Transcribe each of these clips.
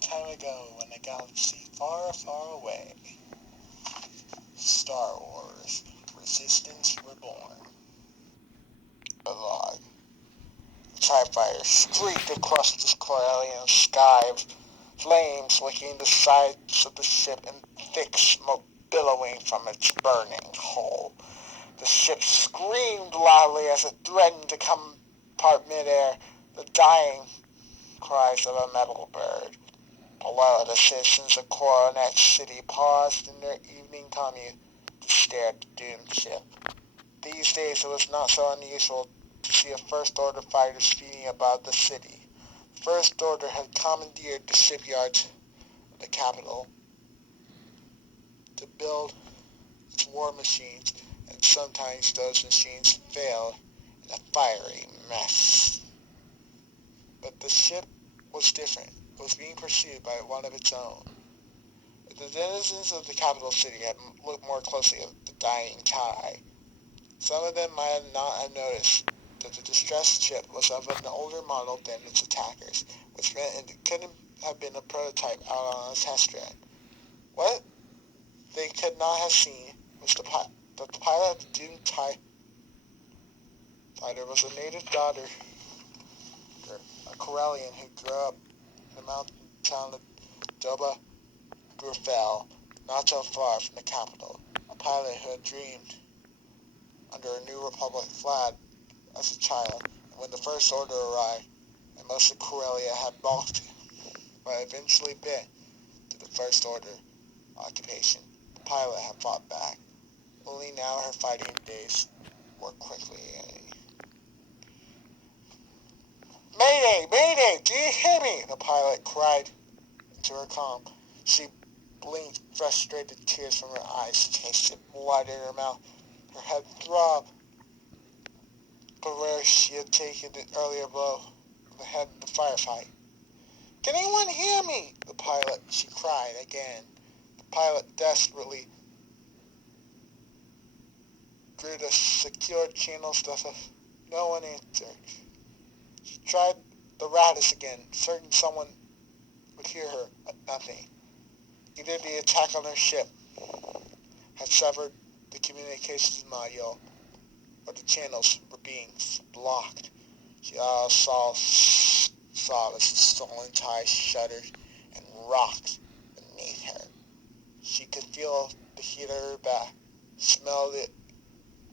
time ago in a galaxy far, far away. Star Wars, Resistance Reborn. Prologue. The TIE fighter streaked across the Corellian sky, flames licking the sides of the ship and thick smoke billowing from its burning hull. The ship screamed loudly as it threatened to come apart midair, the dying cries of a metal bird. Below, the citizens of Coronet City paused in their evening commute to stare at the doomed ship. These days, it was not so unusual to see a First Order fighter speeding above the city. The First Order had commandeered the shipyards of the capital to build its war machines, and sometimes those machines failed in a fiery mess. But the ship was different. It was being pursued by one of its own. If the denizens of the capital city had looked more closely at the dying TIE, some of them might not have noticed that the distressed ship was of an older model than its attackers, which meant it couldn't have been a prototype out on a test run. What they could not have seen was that the pilot of the doomed TIE fighter was a native daughter, a Corellian who grew up in the mountain town of Doba Grufel, not so far from the capital, a pilot who had dreamed under a New Republic flag as a child, and when the First Order arrived, and most of Corellia had balked, but eventually bent to the First Order occupation, the pilot had fought back. Only now her fighting days were quickly ending. Mayday! Mayday! Do you hear me? The pilot cried into her comm. She blinked, frustrated tears from her eyes tasted blood in her mouth. Her head throbbed, but where she had taken the earlier blow on the head in the firefight. Can anyone hear me? The pilot, she cried again. The pilot desperately grew the secured channels of no one answered. She tried the Radis again, certain someone would hear her, but nothing. Either the attack on her ship had severed the communications module, or the channels were being blocked. She saw as the stolen TIE shuddered and rocked beneath her. She could feel the heat of her back, smell the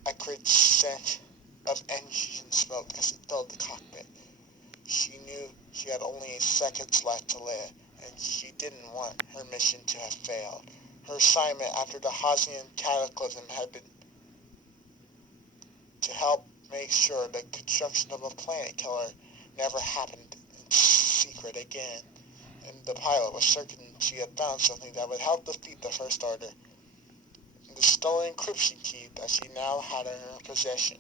acrid scent of engine smoke as it filled the cockpit. She knew she had only seconds left to live, and she didn't want her mission to have failed. Her assignment after the Hosian cataclysm had been to help make sure the construction of a planet killer never happened in secret again, and the pilot was certain she had found something that would help defeat the First Order. And the stolen encryption key that she now had in her possession,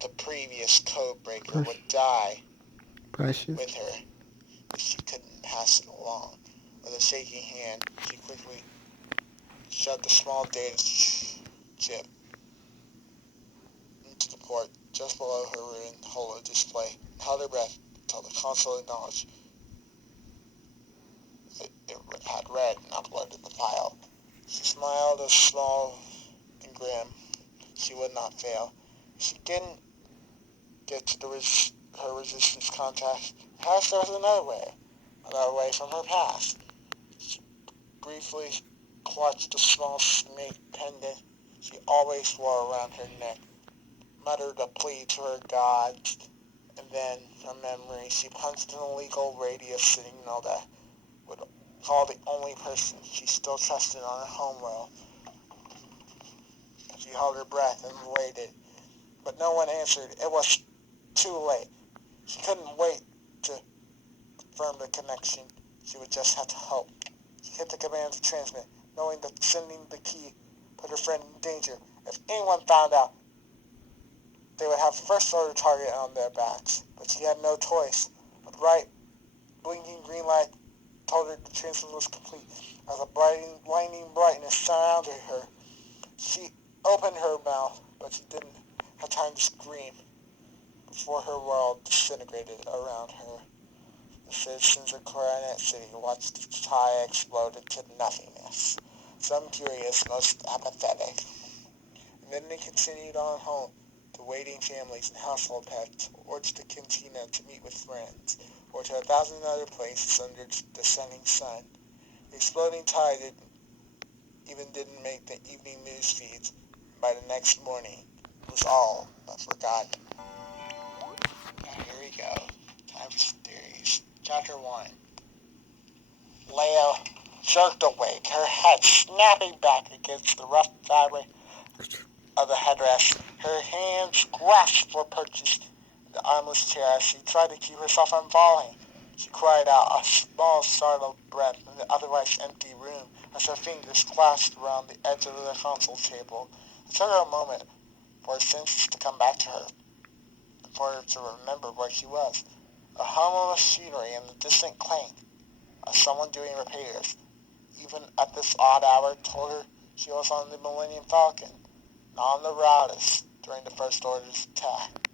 the previous code breaker, would die with her if she couldn't pass it along. With a shaking hand, she quickly shoved the small data chip into the port just below her ruined holo display and held her breath until the console acknowledged it had read and uploaded the file. She smiled as small and grim. She would not fail. She didn't get to her resistance contact. Perhaps there was another way from her past. She briefly clutched the small snake pendant she always wore around her neck, muttered a plea to her gods, and then, from memory, she punched an illegal radio signal that would call the only person she still trusted on her homeworld. She held her breath and waited, but no one answered. It was too late. She couldn't wait to confirm the connection. She would just have to hope. She hit the command to transmit, knowing that sending the key put her friend in danger. If anyone found out, they would have a First Order target on their backs. But she had no choice. A bright, blinking green light told her the transfer was complete. As a blinding brightness surrounded her, she opened her mouth, but she didn't have time to scream before her world disintegrated around her. The citizens of Coronet City watched the sky explode into nothingness, some curious, most apathetic. And then they continued on home to waiting families and household pets, or to the cantina to meet with friends, or to 1,000 other places under the setting sun. The exploding tide didn't make the evening news feeds, and by the next morning, it was all but forgotten. Now here we go. Time for theories. Chapter 1. Leia jerked awake, her head snapping back against the rough fabric of the headrest. Her hands grasped for purchase in the armless chair as she tried to keep herself from falling. She cried out, a small startled breath in the otherwise empty room as her fingers clasped around the edge of the console table. It took her a moment for her senses to come back to her, for her to remember where she was. A hum of machinery and the distant clank of someone doing repairs, even at this odd hour, told her she was on the Millennium Falcon, not on the Routus during the First Order's attack,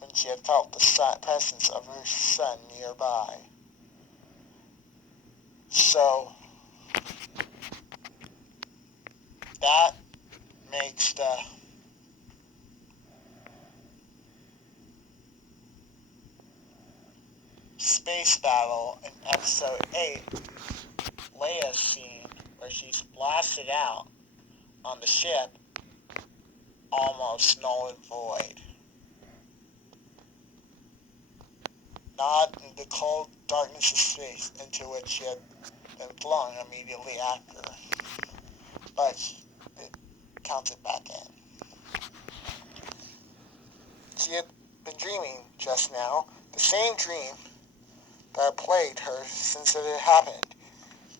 when she had felt the presence of her son nearby. So, that makes the space battle in Episode 8, Leia's scene, where she's blasted out on the ship, almost null and void. Not in the cold darkness of space into which she had been flung immediately after, but it counted back in. She had been dreaming just now, the same dream that had plagued her since it had happened.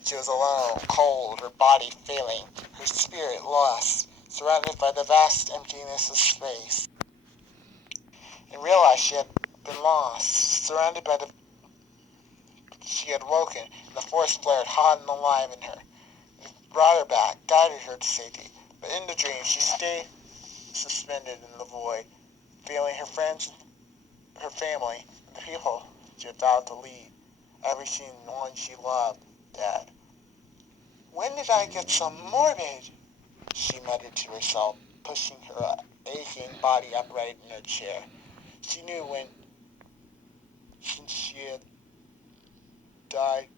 She was alone, cold, her body failing, her spirit lost, surrounded by the vast emptiness of space. And realized she had been lost, surrounded by the... She had woken, and the force flared hot and alive in her. It brought her back, guided her to safety. But in the dream, she stayed suspended in the void, feeling her friends, her family, and the people she had vowed to lead, every single one she loved, dead. When did I get so morbid? She muttered to herself, pushing her aching body upright in her chair. She knew when, since she had died,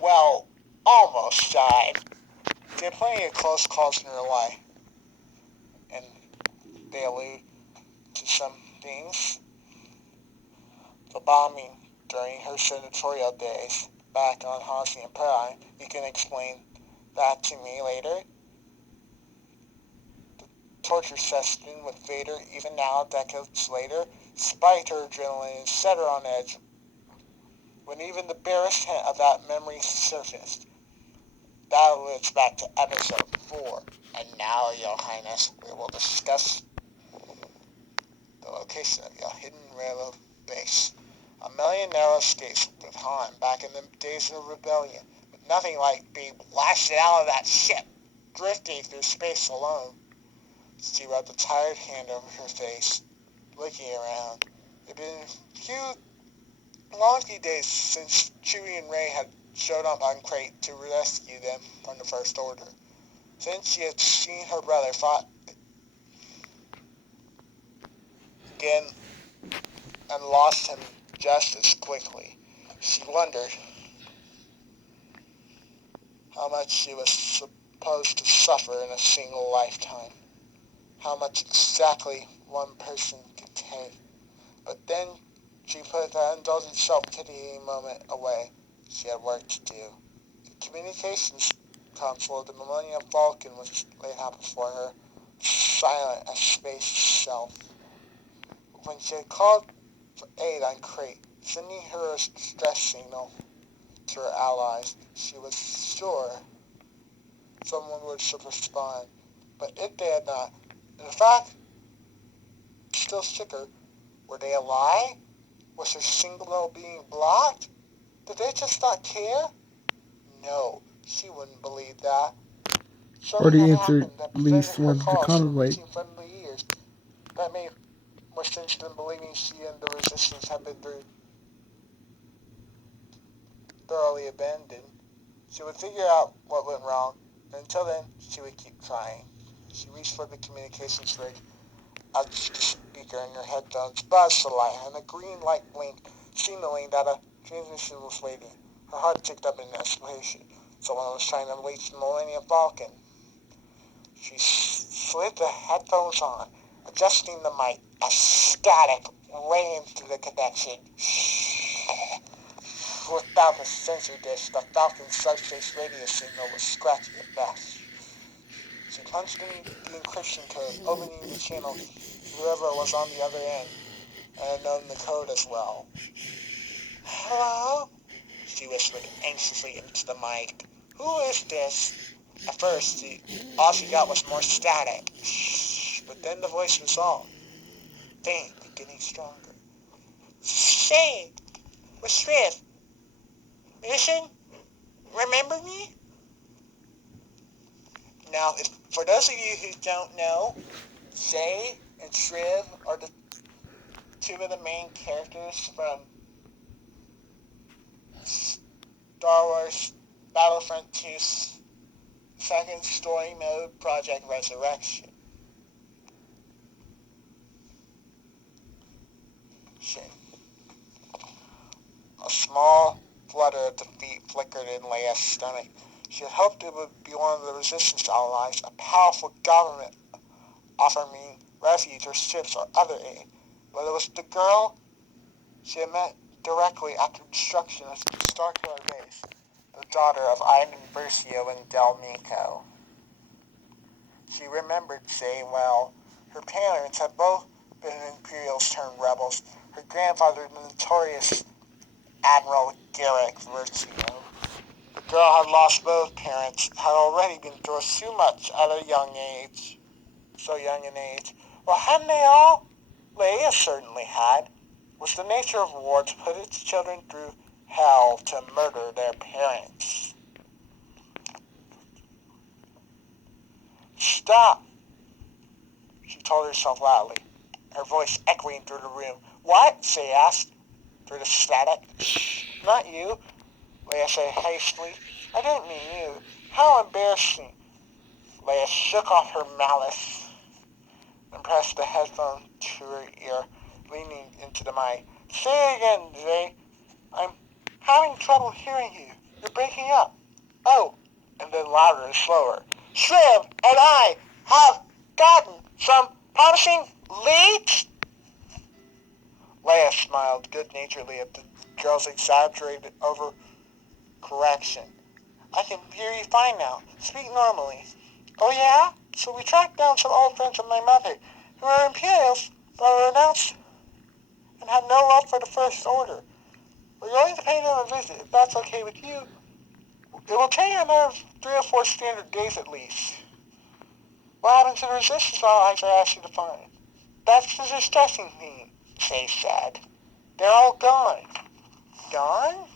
well, almost died. She had plenty of close calls in her life, and they allude to some things. The bombing during her senatorial days back on Hansine Prime, you can explain that to me later. The torture session with Vader, even now, decades later, spiked her adrenaline and set her on edge. When even the barest hint of that memory surfaced, that alludes back to Episode 4. And now, Your Highness, we will discuss the location of your hidden railroad base. A million narrow escapes with Han back in the days of rebellion, but nothing like being blasted out of that ship, drifting through space alone. She rubbed a tired hand over her face, looking around. It had been a few days since Chewie and Rey had showed up on Crate to rescue them from the First Order. Since she had seen her brother fought again and lost him just as quickly, she wondered how much she was supposed to suffer in a single lifetime, how much exactly one person could take. But then she put that indulgent self-pitying moment away. She had work to do. The communications console of the Millennium Falcon was laid out before her, silent as space itself. When she had called for aid on Crate, sending her a distress signal to her allies, she was sure someone would respond. But if they had not, in fact, still sicker, were they a lie? Was her signal being blocked? Did they just not care? No, she wouldn't believe that. Already Something had answered happened that at least prevented her one of the calls from comment reaching friendly ears. That made more sense than believing she and the Resistance had been through thoroughly abandoned. She would figure out what went wrong, and until then, she would keep trying. She reached for the communications rig. A speaker in her headphones buzzed the light, and a green light blinked, signaling that a transmission was waiting. Her heart ticked up in anticipation. Someone was trying to reach the Millennium Falcon. She slid the headphones on, adjusting the mic. A static ran through the connection. Without the sensor dish, the Falcon's subspace radio signal was scratchy at best. She punched in the encryption code, opening the channel whoever was on the other end, and had known the code as well. "Hello?" she whispered anxiously into the mic. "Who is this?" At first, all she got was more static. But then the voice resolved, faintly getting stronger. "Say, what's Swift? Listen? Remember me?" Now, for those of you who don't know, Shay and Shriv are the two of the main characters from Star Wars Battlefront 2's second story mode, Project Resurrection. Shay. A small flutter of defeat flickered in Leia's stomach. She had hoped it would be one of the Resistance allies, a powerful government offering refuge or ships or other aid. But it was the girl she had met directly after destruction of the Starkiller base, the daughter of Ivan Versio and Del Miko. She remembered Shay well. Her parents had both been Imperials turned rebels. Her grandfather, the notorious Admiral Garrick Versio. The girl had lost both parents, had already been through too much at a young age. So young an age. Well, hadn't they all? Leia certainly had. Was the nature of war to put its children through hell to murder their parents? "Stop," she told herself loudly, her voice echoing through the room. "What?" Shay asked, through the static. "Shh, not you," Leia said hastily. "I didn't mean you. How embarrassing." Leia shook off her malice and pressed the headphone to her ear, leaning into the mic. "Say it again, Zay. I'm having trouble hearing you. You're breaking up." "Oh," and then louder and slower. "Shriv and I have gotten some promising leads." Leia smiled good-naturedly at the girl's exaggerated overcorrection. "I can hear you fine now. Speak normally." "Oh yeah? So we tracked down some old friends of my mother who are Imperials but were renounced and had no love for the First Order. We're going to pay them a visit, if that's okay with you. It will take another 3 or 4 standard days at least." "What happened to the Resistance allies I asked you to find?" "That's the distressing thing," Shay said. "They're all gone." "Gone?"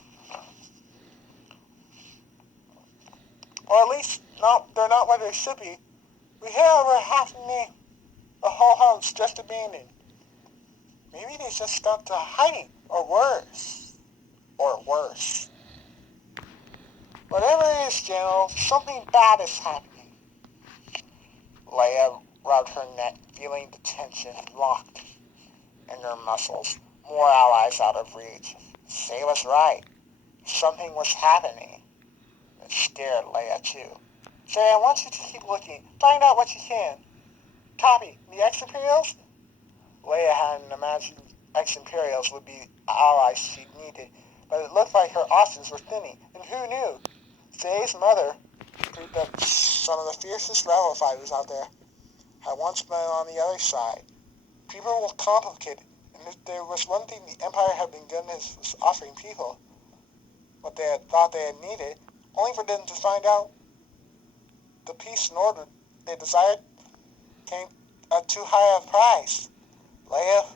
"Or at least, they're not where they should be. We hear over half a whole house just abandoned. Maybe they just stuck to hiding, or worse. Or worse. Whatever it is, General, something bad is happening." Leia rubbed her neck, feeling the tension locked in her muscles. More allies out of reach. Shay was right. Something was happening. It scared Leia too. "Shay, I want you to keep looking. Find out what you can." "Copy. The ex-Imperials?" Leia hadn't imagined ex-Imperials would be allies she'd needed, but it looked like her options were thinning, and who knew? Shay's mother proved that some of the fiercest rebel fighters out there had once been on the other side. People were complicated, and if there was one thing the Empire had been good at was offering people what they had thought they had needed, only for them to find out the peace and order they desired came at too high a price. Leia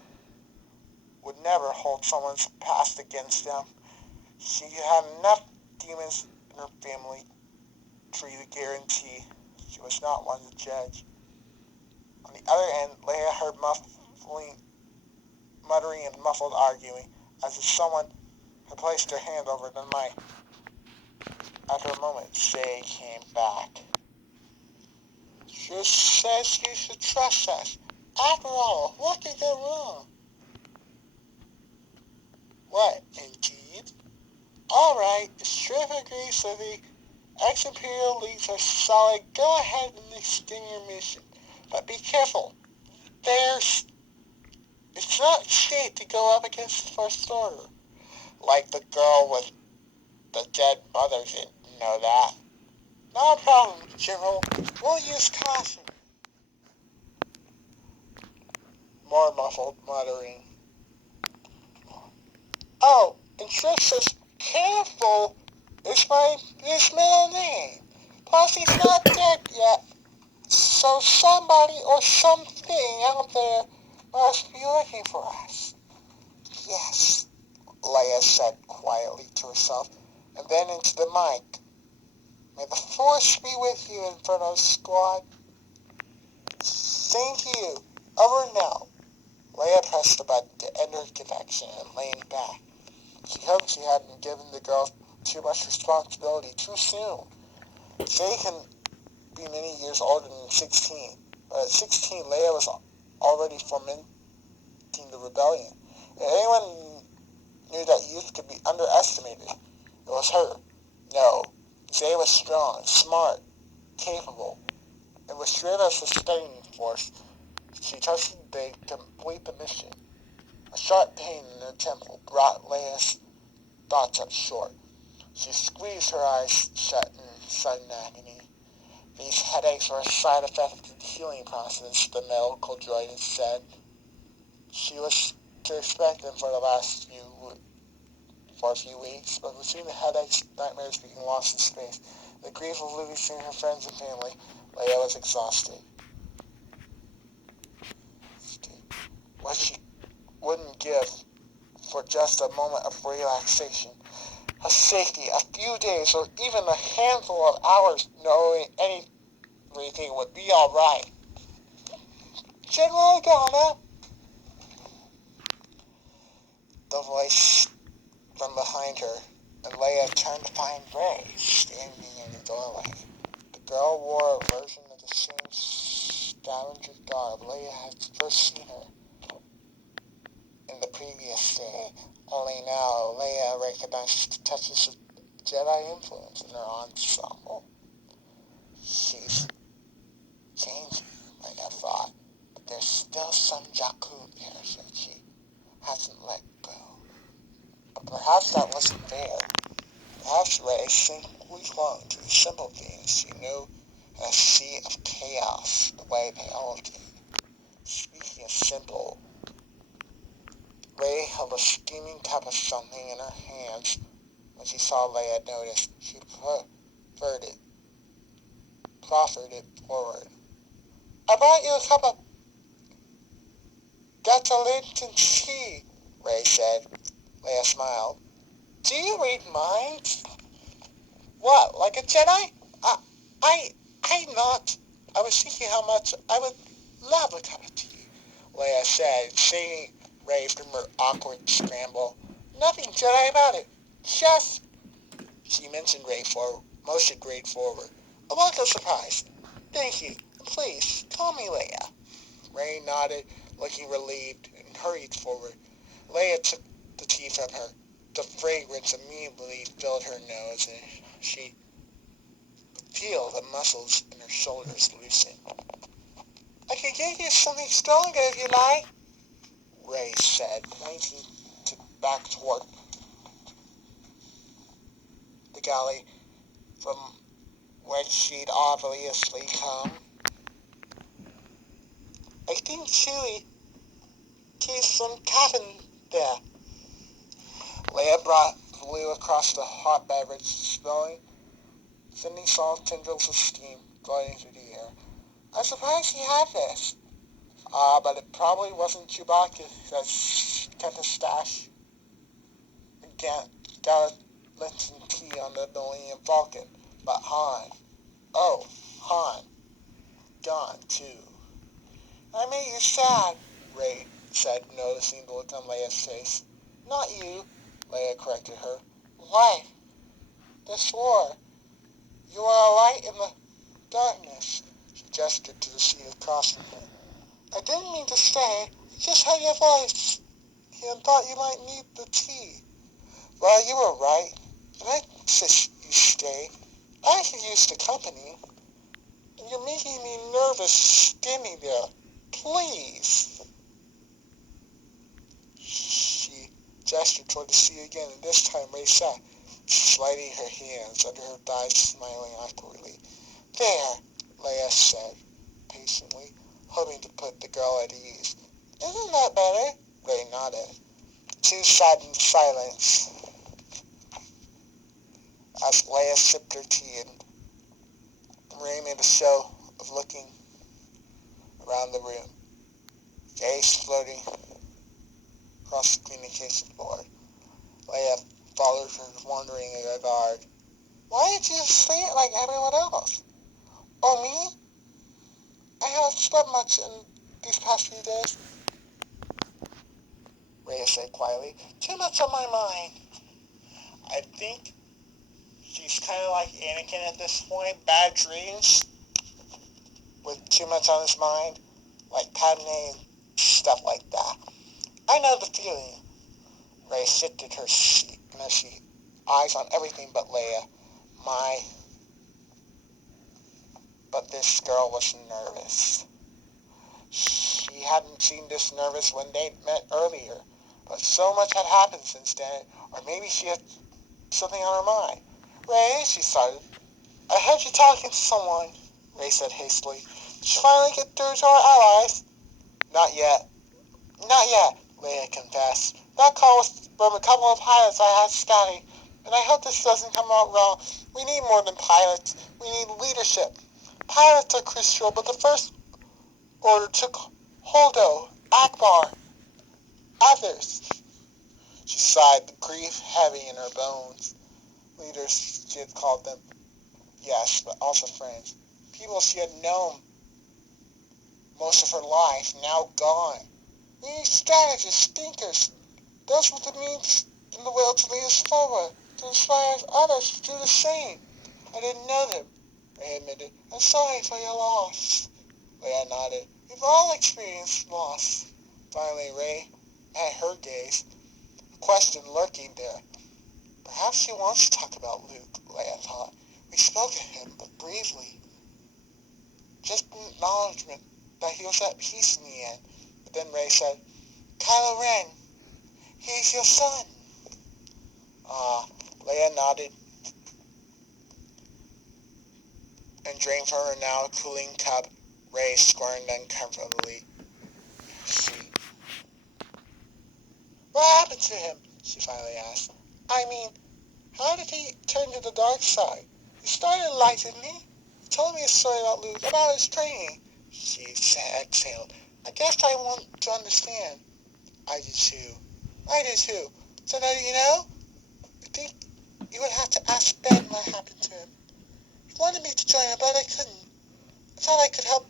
would never hold someone's past against them. She had enough demons in her family tree to guarantee she was not one to judge. On the other end, Leia heard muttering and muffled arguing, as if someone had placed their hand over the mic. After a moment, Zay came back. She says you should trust us. After all, what could go wrong? What, indeed? All right, if Shrift agrees that the ex-Imperial leads are solid, go ahead and extend your mission. But be careful. It's not safe to go up against the First Order. Like the girl with the dead mother didn't know that. No problem, General. We'll use caution. More muffled muttering. Oh, and Shrift says, careful is his middle name. Plus, he's not dead yet. So somebody or something out there must be looking for us. Yes, Leia said quietly to herself, and then into the mic. May the Force be with you, Inferno Squad. Thank you. Over now. Leia pressed the button to end her connection and leaned back. She hoped she hadn't given the girl too much responsibility too soon. They can be many years older than 16, but at 16, Leia was already fomenting the rebellion. If anyone knew that youth could be underestimated, it was her. No, Zay was strong, smart, capable, and with Shriv as the steadying force, she trusted they complete the mission. A sharp pain in her temple brought Leia's thoughts up short. She squeezed her eyes shut in sudden agony. These headaches were a side effect of the healing process, the medical droid had said. She was to expect them for a few weeks, but between the headaches, nightmares being lost in space, the grief of losing her friends and family, Leia was exhausted. What she wouldn't give for just a moment of relaxation, a safety, a few days, or even a handful of hours knowing everything would be all right. General Organa, the voice from behind her, and Leia turned to find Rey standing in the doorway. The girl wore a version of the same scavenger garb Leia had first seen her in the previous day, only now Leia recognized touches of Jedi influence in her ensemble. She's changing, Leia thought, but there's still some Jakku there that she hasn't let go. But perhaps that wasn't fair. Perhaps Rey simply clung to the simple things she knew in a sea of chaos, the way they all did. Speaking of simple, Rey held a steaming cup of something in her hands. When she saw Leia notice, she proffered it forward. I brought you a cup of Gattalinton tea, Rey said. Leia smiled. Do you read minds? What, like a Jedi? I'm not. I was thinking how much I would love a cup of tea, Leia said, seeing Rey from her awkward scramble. Nothing Jedi about it. Just, she mentioned motion grade forward. A welcome surprise. Thank you. Please, call me Leia. Rey nodded, looking relieved, and hurried forward. Leia took the tea from her. The fragrance immediately filled her nose, and she could feel the muscles in her shoulders loosen. I can give you something stronger if you like, Rey said, pointing back toward the galley from where she'd obviously come. I think Chewie tastes some cotton there. Leia blew across the hot beverage, sending soft tendrils of steam gliding through the air. I'm surprised he had this. But it probably wasn't Chewbacca that kept a stash of Gallatin tea on the Millennium Falcon, but Han. Oh, Han. Gone, too. I made you sad, Rey said, noticing the look on Leia's face. Not you, Leia corrected her. Life. This war. You are a light in the darkness. She gestured to the seat across from her. I didn't mean to stay. I just heard your voice and thought you might need the tea. Well, you were right. And I insist you stay. I could use the company. And you're making me nervous standing there. Please. She gestured toward the sea again, and this time Ray sat, sliding her hands under her thighs, smiling awkwardly. There, Leia said, patiently, hoping to put the girl at ease. Isn't that better? Ray nodded. The two sat in silence as Leia sipped her tea, and Ray made a show of looking around the room, gaze floating across the communication board. Leia followed her, wondering regard. Why did you sleep like everyone else? Oh, me? I haven't slept much in these past few days. Rhea said quietly. Too much on my mind. I think she's kind of like Anakin at this point. Bad dreams with too much on his mind. Like Padme and stuff like that. I know the feeling. Rhea shifted her seat and as she eyes on everything but Leia. But this girl was nervous. She hadn't seemed this nervous when they met earlier, but so much had happened since then, or maybe she had something on her mind. Ray, she started. I heard you talking to someone, Ray said hastily. Did you finally get through to our allies? Not yet. Not yet, Leia confessed. That call was from a couple of pilots I had scouting, and I hope this doesn't come out wrong. We need more than pilots. We need leadership. Pilots are crucial, but the first order took Holdo, Akbar, others. She sighed, the grief heavy in her bones. Leaders, she had called them. Yes, but also friends. People she had known most of her life, now gone. We need strategists, thinkers. Those with the means and the will to lead us forward, to inspire others to do the same. I didn't know them, Ray admitted. I'm sorry for your loss. Leia nodded. We've all experienced loss. Finally, Ray met her gaze, a question lurking there. Perhaps she wants to talk about Luke, Leia thought. We spoke of him, but briefly. Just an acknowledgement that he was at peace in the end. But then Ray said, Kylo Ren, he's your son. Leia nodded and drank from her now cooling cup. Ray squirmed uncomfortably. She, what happened to him? She finally asked. I mean, how did he turn to the dark side? He started light, didn't he? He told me a story about Luke, about his training. She exhaled. I guess I want to understand. I do too. I do too. So now you know? I think you would have to ask Ben what happened to him. He wanted me to join him, but I couldn't. I thought I could help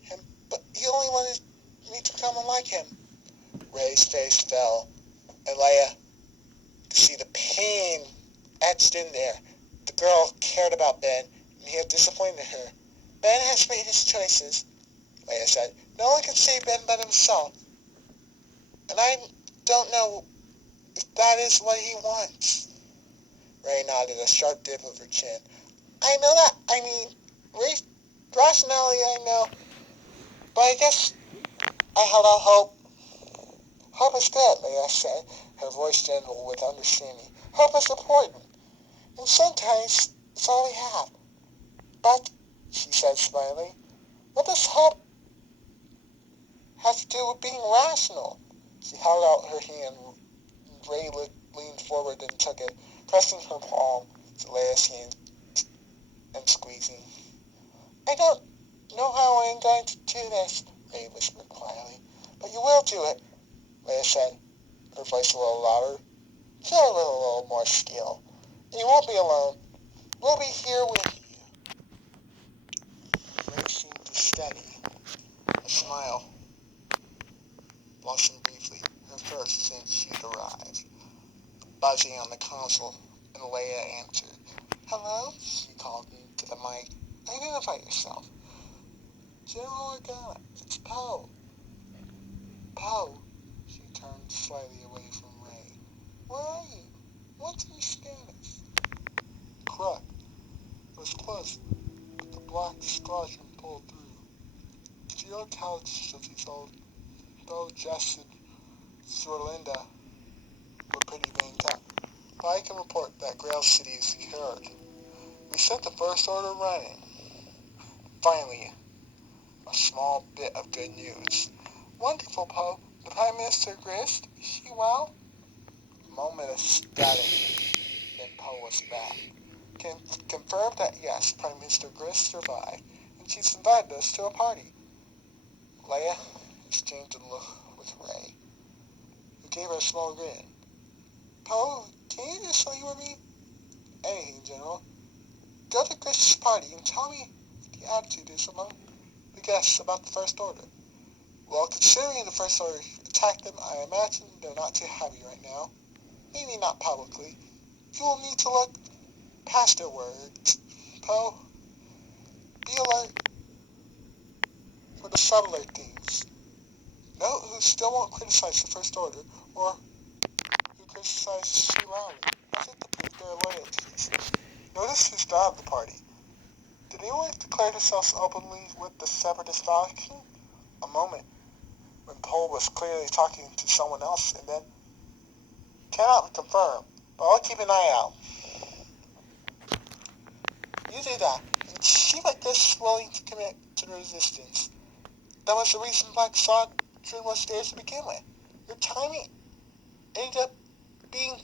him, but he only wanted me to become like him. Ray's face fell, and Leia could see the pain etched in there. The girl cared about Ben, and he had disappointed her. Ben has made his choices, Leia said. No one can save Ben but himself. And I don't know if that is what he wants. Ray nodded, a sharp dip of her chin. I know that. I mean, rationality I know. But I guess I held out hope. Hope is good, Leia said, her voice gentle with understanding. Hope is important. And sometimes it's all we have. But, she said, smiling, what does hope have to do with being rational? She held out her hand. Ray leaned forward and took it, pressing her palm to Leia's hand and squeezing. I don't know how I'm going to do this, Ray whispered quietly. But you will do it, Leia said, her voice a little louder. Show a little more skill. And you won't be alone. We'll be here with you. Ray seemed to steady. A smile blossomed briefly, her first since she'd arrived. Buzzing on the console, and Leia answered. Hello? She called into the mic. Identify yourself. General Organa, it's Poe. Poe. She turned slightly away from Ray. Where are you? What do you Spanish? Correct. It was close, but the black squadron pulled through. Geo couch of these old Jess and Sorlinda were pretty banged up. But I can report that Grail City is secured. We set the first order running. Finally, a small bit of good news. Wonderful, Poe. The Prime Minister Grist, is she well? A moment of static, then Poe was back. Confirmed that yes, Prime Minister Grist survived, and she's invited us to a party. Leia exchanged a look with Ray, who gave her a small grin. Poe, can you do something with me? Anything, General. Go to Grist's party and tell me what the attitude is among the guests about the First Order. Well, considering the First Order attacked them, I imagine they're not too happy right now. Maybe not publicly. You will need to look past their words. Poe, be alert for the subtler things. Note who still won't criticize the First Order, or who criticizes She loudly, as if to prove their loyalties. Notice who's not at the party. Did anyone declare themselves openly with the Separatist faction? A moment when Poe was clearly talking to someone else, and then cannot confirm, but I'll keep an eye out. You do that, and see what Grist is willing to commit to the resistance. That was the reason Black Squadron was there to begin with. Your timing ended up being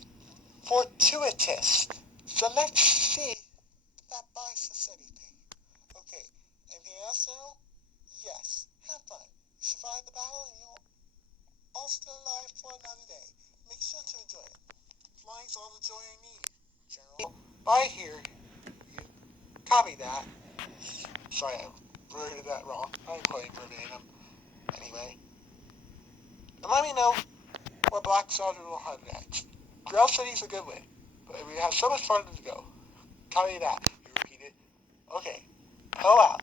fortuitous. So let's see if that buys us anything. Okay, anything else now? Yes, have fun. You survived the battle and you'll all still alive for another day. Make sure to enjoy it. Flying's all the joy I need, General. Bye here. You copy that. Sorry, I worded that wrong. I'm quoting verbatim. Anyway, and let me know where Black Squadron will head next. Grail City's a good way, but we have so much farther to go. Copy that. You repeated. Okay, go out.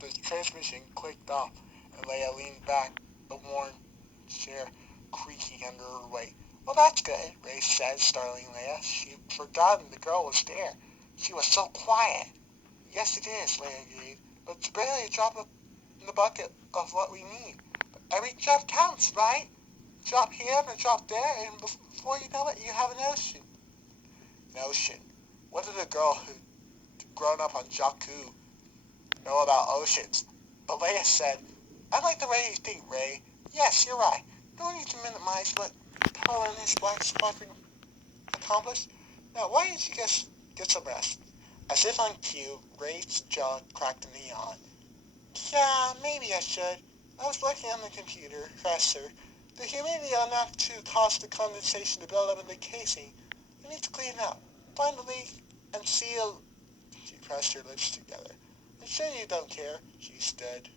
The transmission clicked off, and Leia leaned back, the worn chair creaking under her weight. Well, that's good, Ray said, startling Leia. She'd forgotten the girl was there. She was so quiet. Yes, it is, Leia agreed, but it's barely a drop in the bucket of what we need. But every drop counts, right? Drop here and a drop there, and before you know it, you have an ocean. An ocean. What did a girl who'd grown up on Jakku know about oceans? But Leia said, I like the way you think, Ray. Yes, you're right. No need to minimize what Poe and his Black Squadron accomplished. Now, why don't you guys get some rest? As if on cue, Ray's jaw cracked in a yawn. Yeah, maybe I should. I was working on the computer, faster. The humidity enough to cause the condensation to build up in the casing. I need to clean it up. Find the leak and seal. She pressed her lips together. I'm sure you don't care. She stood.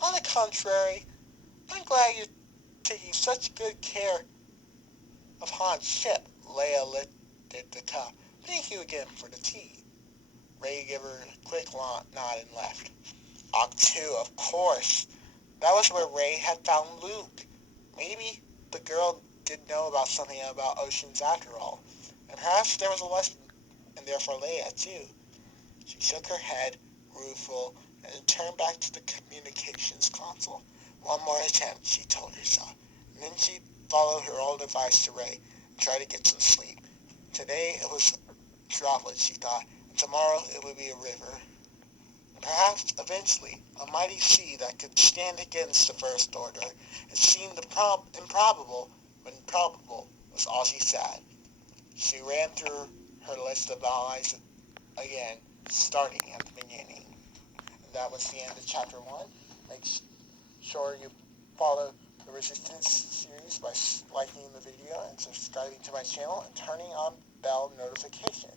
On the contrary, I'm glad you're taking such good care of Han's ship. Leia lifted the cup. Thank you again for the tea. Ray gave her a quick nod and left. Octu, of course. That was where Ray had found Luke. Maybe the girl did know about something about oceans after all. And perhaps there was a lesson in there for Leia, too. She shook her head, rueful, and turned back to the communications console. One more attempt, she told herself. And then she'd follow her old advice to Ray and try to get some sleep. Today it was droplets, she thought, and tomorrow it would be a river. And perhaps, eventually, a mighty sea that could stand against the First Order. It seemed improbable, but probable was all she said. She ran through her list of allies again, starting at the beginning. And that was the end of Chapter 1. Make sure you follow the Resistance series by liking the video and subscribing to my channel and turning on bell notifications.